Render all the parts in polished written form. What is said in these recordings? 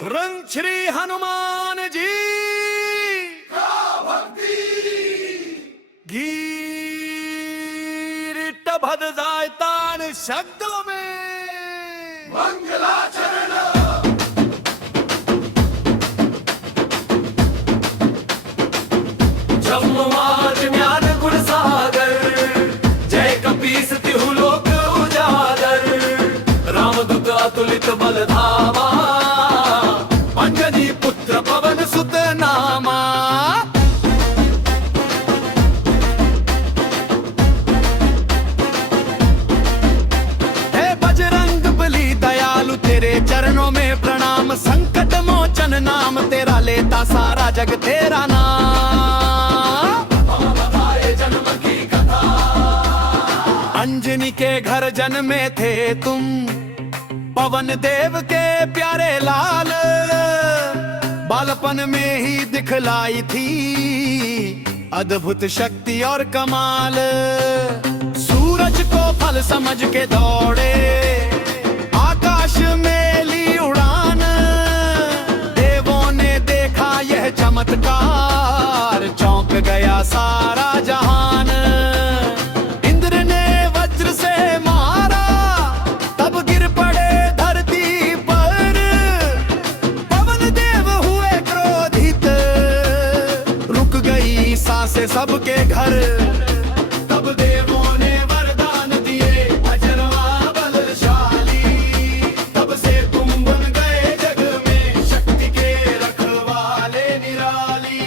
रंग श्री हनुमान जी गीरिट भद जायतान शब्दों में मंगलाचरण जम्माज ज्ञान गुण सागर जय कपीस तिहु लोक उजागर रामदूत अतुलित बल धामा अंजनी पुत्र पवन सुत नामा। हे बजरंग बली दयालु तेरे चरणों में प्रणाम संकट मोचन नाम तेरा लेता सारा जग तेरा नाम। जन्म की कथा अंजनी के घर जन्मे थे तुम पवन देव के प्यारे लाल बालपन में ही दिखलाई थी अद्भुत शक्ति और कमाल। सूरज को फल समझ के दौड़े आकाश में ली उड़ान देवों ने देखा यह चमत्कार चौंक गया सारा जहान। इंद्र ने वज्र से मारा तब गिर पड़े धरती पर पवन देव हुए क्रोधित रुक गई सांसें सबके घर। तब देवों ने वरदान दिए अजरवा बलशाली तब से तुम बन गए जग में शक्ति के रखवाले निराली।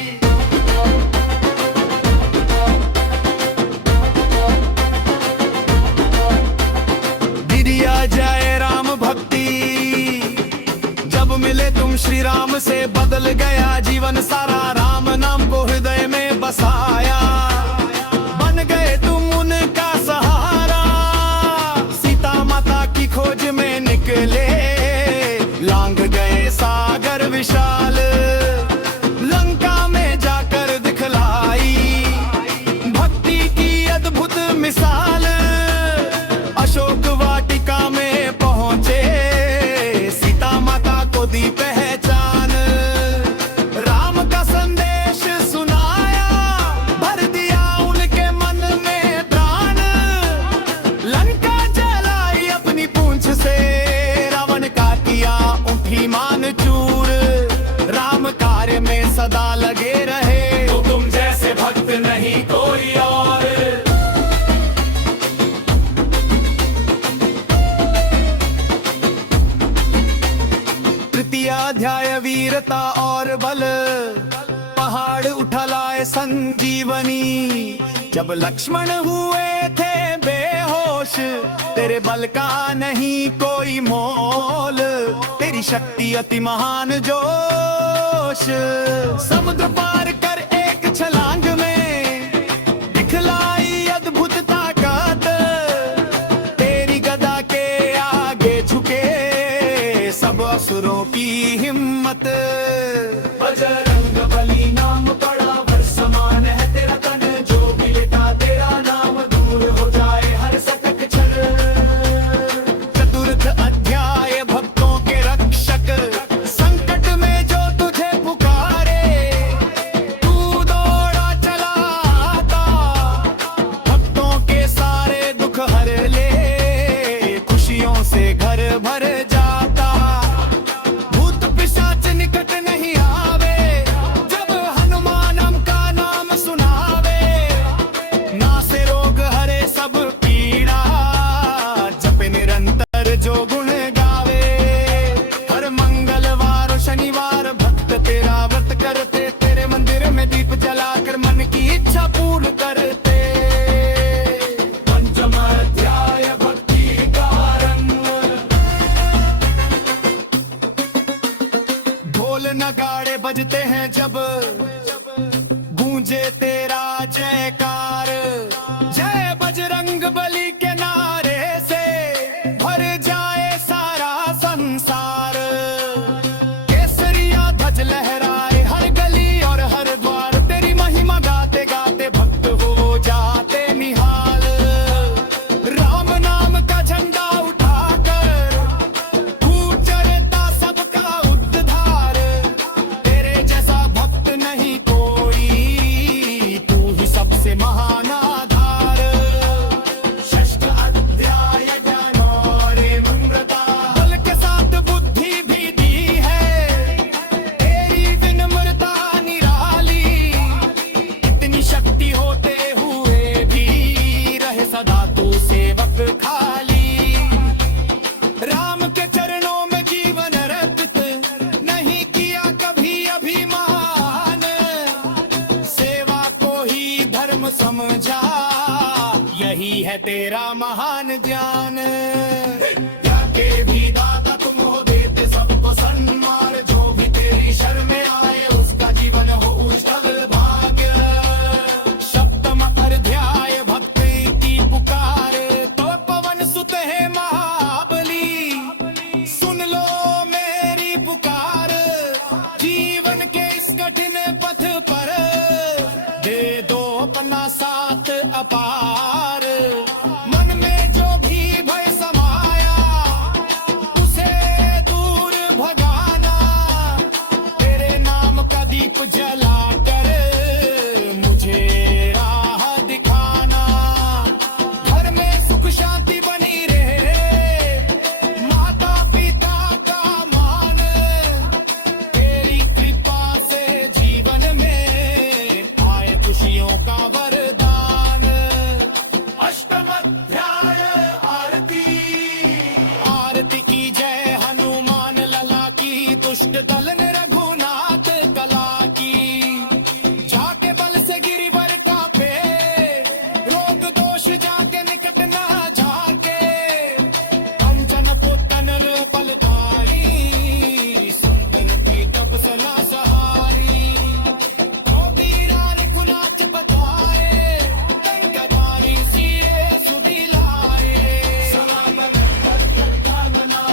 दिया जय राम भक्ति जब मिले तुम श्री राम से बदल गया जीवन सारा राम नाम को हृदय में बसाया बन गए तुम उनका सहारा। सीता माता की खोज में निकले लांग गए सागर विशाल लंका में जाकर दिखलाई भक्ति की अद्भुत मिसाल। अशोक वाटिका में पहुंचे सीता माता को दी पहचान राम का संदेश सुनाया भर दिया उनके मन में प्राण। लंका जलाई अपनी पूंछ से रावण का किया उठी मान चूर राम कार्य में सदा लगे रहे तो तुम जैसे भक्त नहीं कोई और। तृतीय अध्याय वीरता और बल पहाड़ उठा लाए संजीवनी जब लक्ष्मण हुए थे बेहोश तेरे बल का नहीं कोई मोल तेरी शक्ति अति महान जोश। समुद्र पार कर एक छलांग में दिखलाई अद्भुत ताकत तेरी गदा के आगे झुके सब असुरों की हिम्मत। बजरंग बली नाम बड़ा वर समान है तेरा तन जो भी लेता तेरा नाम दूर हो जाए हर सकक छल। चतुर्थ अध्याय भक्तों के रक्षक संकट में जो तुझे पुकारे तू दौड़ा चला आता भक्तों के सारे दुख हर ले खुशियों से घर भर जाता। भूत पिशाच निकट नहीं आवे जब हनुमानम का नाम सुनावे नासे रोग हरे सब पीड़ा जप निरंतर जो गुण गावे। हर मंगलवार और शनिवार भक्त तेरा व्रत करते तेरे मंदिर में दीप जलाकर मन की इच्छा पूर्ण करते। पंचम अध्याय भक्ति का रंग ढोल नगाड़े बजते हैं जब गूंजे तेरा जयकार जय बजरंग बली के नारे से भर जाए सारा संसार। केसरिया ध्वज लहराए हर गली और हर द्वार तेरी महिमा गाते गाते भक्त हो जाते निहाल। राम नाम का झंडा उठाकर समझा, यही है तेरा महान ज्ञान। याके भी दाता तुम हो, देते सबको सम्मान, जो भी तेरी शरण में आए उसका जीवन हो उज्जवल भाग्य। सप्तम अध्याय भक्ति की पुकार, तो पवन सुत है महाबली, सुन लो मेरी पुकार, जीवन के इस कठिन पथ पर दे दो अपना साथ अपार। मन में जो भी भय समाया उसे दूर भगाना, तेरे नाम का दीप जला कर मुझे राह दिखाना। घर में सुख शांति बनी रहे, माता पिता का मान, तेरी कृपा से जीवन में आए खुशियों का वरदान। अष्टम अध्याय आरती, आरती की जय हनुमान लला की, दुष्ट दल ने रघुनाथ कला की। जाके बल से गिरिवर कांपे, रोग दोष जाके निकट न झाके, कंचन पुतन पलकारी, संतन की तपस्या सहारी। धोबीरा रघुनाथ बताए, कंकबारी सिरे सुदिलाए। सनातन धर्मना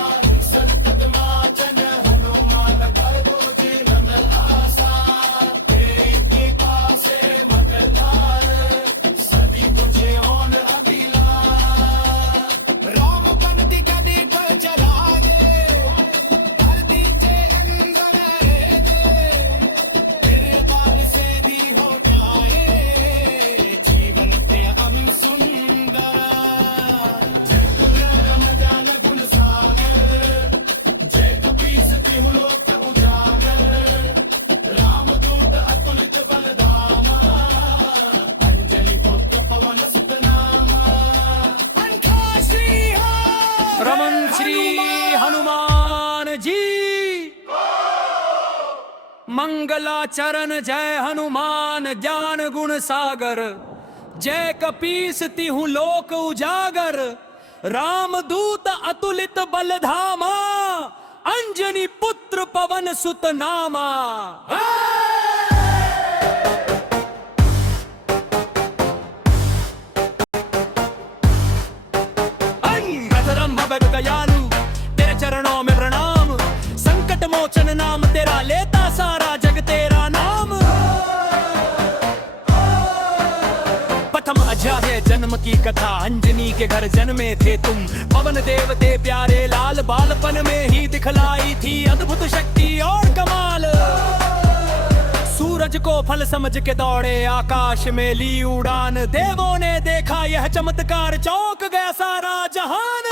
संतत वाचन, हनुमान कर दो जीवन आसा, तेरी कृपा से मतदार, सभी तुझे होन अभिलाष। राम पंथी का दीप जला दे, हर दीजे अंदर रह दे, तेरे बाल से दी हो जाए जीवन ते अभी सुंदर। जय राम जान गुण सागर, जय कपीस तिहु लोक उजागर, राम दूत अतुलित बलधामा, अंजलि पुत्र पवन सुत नामा। पंखा श्री रमन श्री हनुमान जी, मंगलाचरण जय हनुमान ज्ञान गुण सागर, जय कपीस तिहु लोक उजागर, रामदूत अतुलित बलधामा, अंजनी पुत्र पवन सुत नामा। प्रथम भगत दयालु, तेरे चरणों में प्रणाम, संकट मोचन नाम तेरा, लेता सारा जग तेरा नाम। प्रथम अध्याय जन्म की कथा, अंजनी के घर जन्मे थे तुम, पवन देवते प्यारे लाल, बालपन में ही दिखलाई थी अद्भुत शक्ति और कमाल। सूरज को फल समझ के दौड़े, आकाश में ली उड़ान, देवों ने देखा यह चमत्कार, चौंक गया सारा जहान।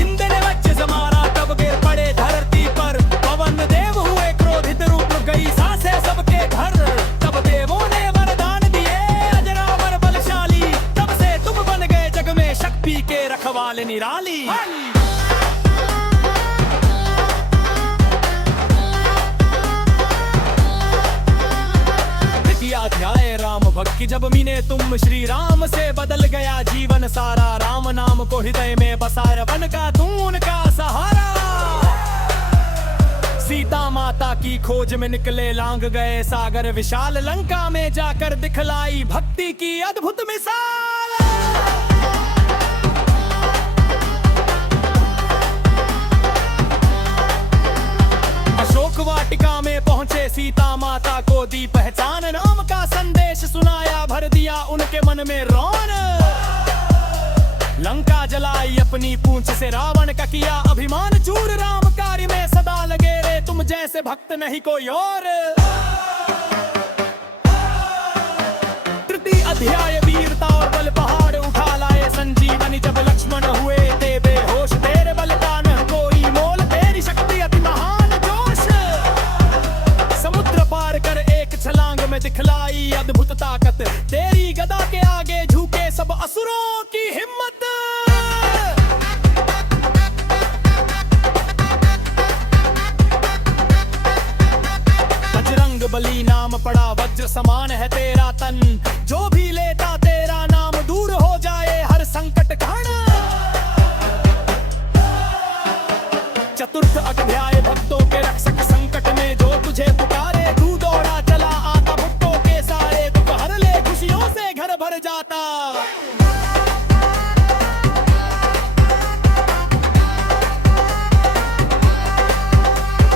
इंद्र ने वज्र मारा, तब गिर पड़े धरती पर, पवन देव हुए क्रोधित, रूप गई सांसें सबके घर। तब देवों ने वरदान दिए अजरामर बलशाली, तब से तुम बन गए जग में शक्ति के रखवाले निराली। द्वितीय अध्याय राम भक्ति, जब मिले तुम श्री राम से बदल गया जीवन सारा, राम नाम को हृदय में बसाया, बन का तू उनका सहारा। सीता माता की खोज में निकले, लांग गए सागर विशाल, लंका में जाकर दिखलाई भक्ति की अद्भुत मिसाल। अशोक वाटिका में पहुंचे, सीता माता को दी पहचान, नाम का संदेश सुनाया, भर दिया उनके मन में रौन। लंका जलाई अपनी पूंछ से, रावण का किया अभिमान चूर, राम कार्य में सदा लगे रे, तुम जैसे भक्त नहीं कोई और। तृतीय अध्याय वीरता और बल, पहाड़ उठा लाए संजीवनी, जब लक्ष्मण हुए थे बेहोश, तेरे बल का न कोई मोल, तेरी शक्ति अति महान जोश। समुद्र पार कर एक छलांग में दिखलाई अद्भुत ताकत, तेरी गदा के आगे झुके सब असुरों की हिम्मत। है तेरा तन, जो भी लेता तेरा नाम दूर हो जाए हर संकट खाना। चतुर्थ अध्याय भक्तों के रक्षक, संकट में जो तुझे पुकारे, तू दौड़ा चला आता भक्तों के सारे दुख हर ले, खुशियों से घर भर जाता।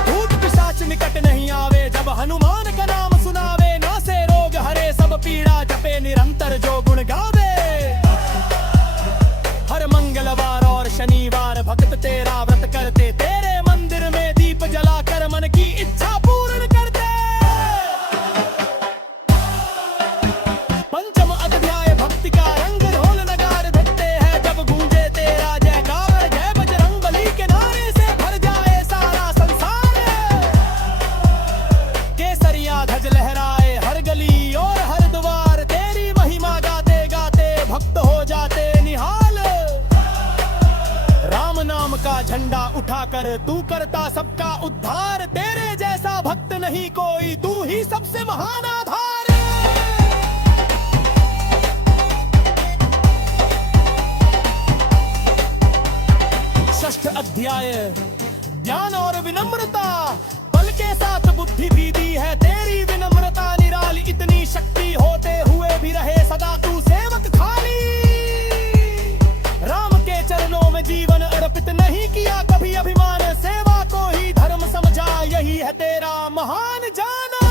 भूत पिशाच निकट नहीं आवे, जब हनुमान का नाम सुनावे, ना से रोग हरे सब पीड़ा, जपे निरंतर जो गुण गावे। हर मंगलवार और शनिवार भक्त तेरा व्रत करते, तेरे मंदिर में दीप जलाकर मन की इच्छा पूर्ण करते। पंचम अध्याय भक्ति का रंग ढोल नगार धरते हैं, जब गूंजे तेरा जयकार, जय बजरंगबली के नारे से भर जाए सारा संसार। केसरिया ध्वज लहराए हर गली और हर द्वार, तेरी महिमा गाते गाते भक्त हो जाते निहाल। राम नाम का झंडा उठाकर तू करता सबका उद्धार, तेरे जैसा भक्त नहीं कोई, तू ही सबसे महान आधार। षष्ठ अध्याय ज्ञान और विनम्रता, बल के साथ बुद्धि भी दी है तेरी विनम्रता निराली, इतनी शक्ति होते हुए भी रहे सदा तू सेवक खाली। राम के चरणों में जीवन अर्पित नहीं किया कभी अभिमान, सेवा को ही धर्म समझा, यही है तेरा महान जाना।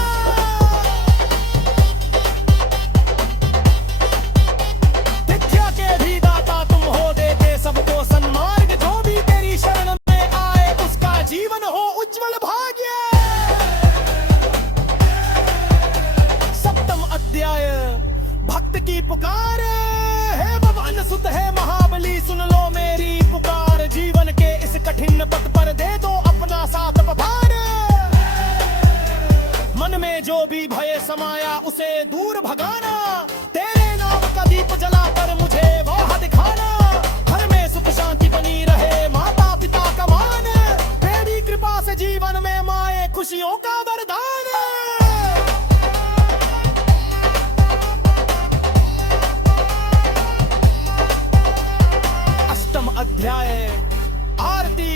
विद्या के भी दाता तुम हो, देते सबको सन्मार्ग, जो भी तेरी शरण में आए उसका जीवन हो उज्जवल भाग्य। सप्तम अध्याय भक्त की पुकार, है भगवान सुत है महाबली, सुन लो मेरी पुकार, जीवन के इस कठिन पथ पर दे दो अपना साथ पभार। मन में जो भी भय समाया उसे दूर भगाना, तेरे नाम का दीप जलाकर मुझे वाह दिखाना। घर में सुख शांति बनी रहे, माता पिता का मान, तेरी कृपा से जीवन में माए खुशियों का वरदान। अष्टम अध्याय आरती